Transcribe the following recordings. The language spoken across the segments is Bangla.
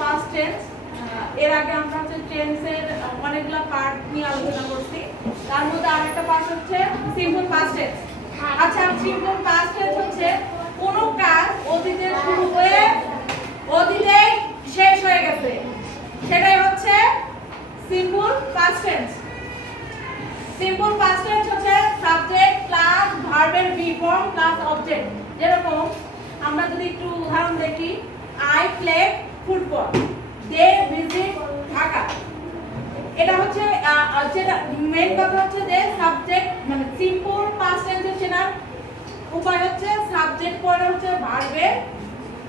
Past tense. এর আগে আমরা হচ্ছে টেন্সের অনেকগুলো পার্ট নিয়ে আলোচনা করছি, তার মধ্যে আরেকটা পার্ট হচ্ছে সিম্পল পাস্ট টেন্স। আচ্ছা, সিম্পল পাস্ট টেন্স হচ্ছে কোনো কাজ অতীতে শুরু হয়ে অতীতেই শেষ হয়ে গেছে, সেটাই হচ্ছে simple past tense. Simple past tense হচ্ছে সাবজেক্ট প্লাস ভার্বের বি ফর্ম প্লাস অবজেক্ট। যেরকম আমরা যদি একটু উদাহরণ দেখি, I play football, they visit Dhaka. এটা হচ্ছে যেটা মেইন কথা হচ্ছে যে সাবজেক্ট মানে সিম্পল পাস্ট টেন্সের চেনার উপায় হচ্ছে সাবজেক্ট পরে হচ্ছে ভার্বের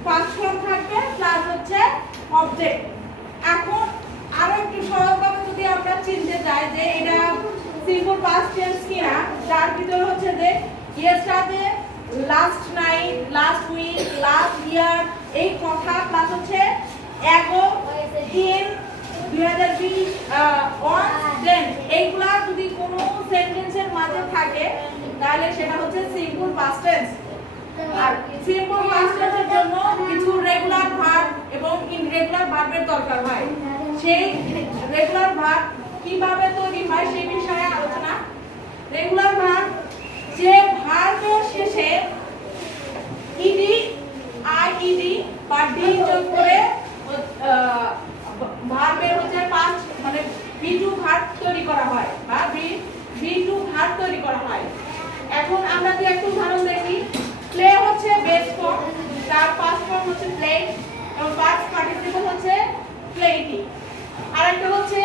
ফার্স্ট ফর্ম থাকবে প্লাস হচ্ছে অবজেক্ট। এখন আরো একটু সহজভাবে যদি আমরা চিনতে যাই যে এটা সিম্পল পাস্ট টেন্স কিনা, যার ভিতরে হচ্ছে যে yesterday, last night, last week, last year, এই কথা প্লাস হচ্ছে এগো, ইন, 2020, অন, দেন, এইগুলা যদি কোনো সেন্টেন্সের মাঝে থাকে তাহলে সেটা হচ্ছে সিম্পল পাস্ট টেন্স। আর সিম্পল পাস্ট টেন্সের জন্য কিছু রেগুলার ভার্ব এবং ইররেগুলার ভার্বের দরকার হয়। সেই রেগুলার ভার্ব কিভাবে তৈরি হয় সেই বিষয়ে আলোচনা। রেগুলার ভার্ব যে ভার্বের শেষে ইডি, আইইডি বা ডি যোগ করে ভার্বের হচ্ছে পাস্ট মানে বি2 ভার্ব তৈরি করা হয় বা বি2 ভার্ব তৈরি করা হয়। এখন আমরা কি একটু উদাহরণ দেখি। প্লে হচ্ছে বেস ফর্ম, তার পাস্ট ফর্ম হচ্ছে প্লেড এবং পাস্ট পার্টিসিপল হচ্ছে প্লেইটি। আরেকটা হচ্ছে